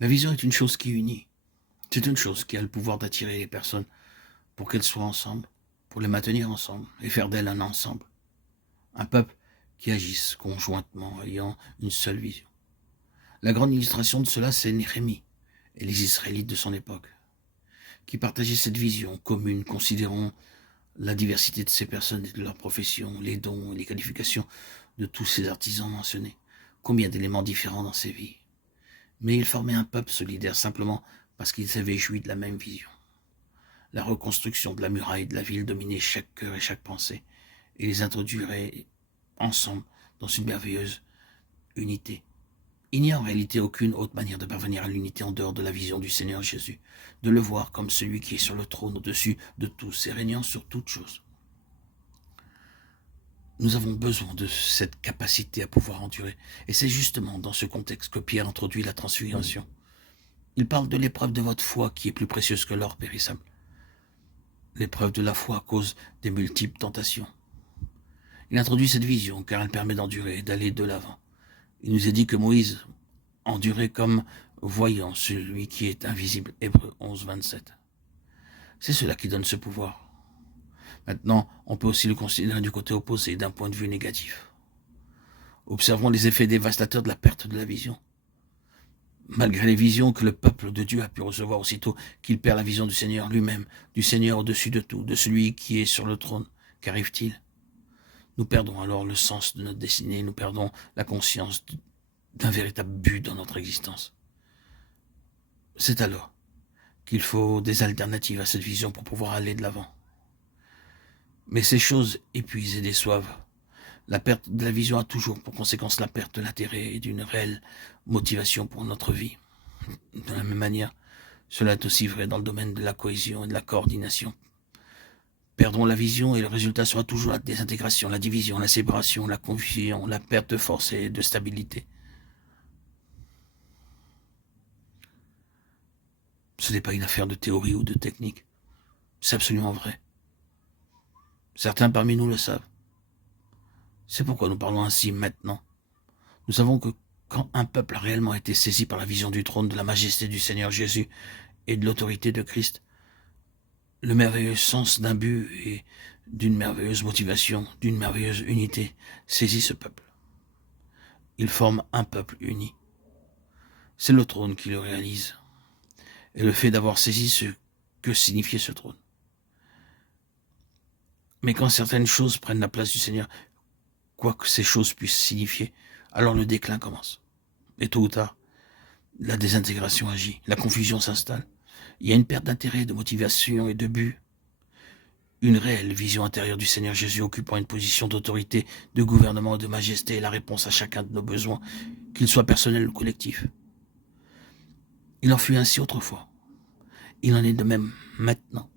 La vision est une chose qui unit. C'est une chose qui a le pouvoir d'attirer les personnes pour qu'elles soient ensemble, pour les maintenir ensemble et faire d'elles un ensemble. Un peuple qui agisse conjointement, ayant une seule vision. La grande illustration de cela, c'est Néhémie et les Israélites de son époque, qui partageaient cette vision commune, considérant la diversité de ces personnes et de leurs professions, les dons et les qualifications de tous ces artisans mentionnés. Combien d'éléments différents dans ces vies. Mais ils formaient un peuple solidaire simplement parce qu'ils avaient joui de la même vision. La reconstruction de la muraille de la ville dominait chaque cœur et chaque pensée, et les introduirait ensemble dans une merveilleuse unité. Il n'y a en réalité aucune autre manière de parvenir à l'unité en dehors de la vision du Seigneur Jésus, de le voir comme celui qui est sur le trône au-dessus de tous et régnant sur toutes choses. Nous avons besoin de cette capacité à pouvoir endurer, et c'est justement dans ce contexte que Pierre introduit la transfiguration. Il parle de l'épreuve de votre foi qui est plus précieuse que l'or périssable. L'épreuve de la foi cause des multiples tentations. Il introduit cette vision car elle permet d'endurer et d'aller de l'avant. Il nous est dit que Moïse endurait comme voyant celui qui est invisible. Hébreux 11, 27. C'est cela qui donne ce pouvoir. Maintenant, on peut aussi le considérer du côté opposé, d'un point de vue négatif. Observons les effets dévastateurs de la perte de la vision. Malgré les visions que le peuple de Dieu a pu recevoir aussitôt qu'il perd la vision du Seigneur lui-même, du Seigneur au-dessus de tout, de celui qui est sur le trône, qu'arrive-t-il? Nous perdons alors le sens de notre destinée, nous perdons la conscience d'un véritable but dans notre existence. C'est alors qu'il faut des alternatives à cette vision pour pouvoir aller de l'avant. Mais ces choses épuisent et déçoivent. La perte de la vision a toujours pour conséquence la perte de l'intérêt et d'une réelle motivation pour notre vie. De la même manière, cela est aussi vrai dans le domaine de la cohésion et de la coordination. Perdons la vision et le résultat sera toujours la désintégration, la division, la séparation, la confusion, la perte de force et de stabilité. Ce n'est pas une affaire de théorie ou de technique. C'est absolument vrai. Certains parmi nous le savent. C'est pourquoi nous parlons ainsi maintenant. Nous savons que quand un peuple a réellement été saisi par la vision du trône, de la majesté du Seigneur Jésus et de l'autorité de Christ, le merveilleux sens d'un but et d'une merveilleuse motivation, d'une merveilleuse unité saisit ce peuple. Il forme un peuple uni. C'est le trône qui le réalise. Et le fait d'avoir saisi ce que signifiait ce trône. Mais quand certaines choses prennent la place du Seigneur, quoi que ces choses puissent signifier, alors le déclin commence. Et tôt ou tard, la désintégration agit, la confusion s'installe. Il y a une perte d'intérêt, de motivation et de but. Une réelle vision intérieure du Seigneur Jésus occupant une position d'autorité, de gouvernement et de majesté est la réponse à chacun de nos besoins, qu'ils soient personnels ou collectifs. Il en fut ainsi autrefois. Il en est de même maintenant.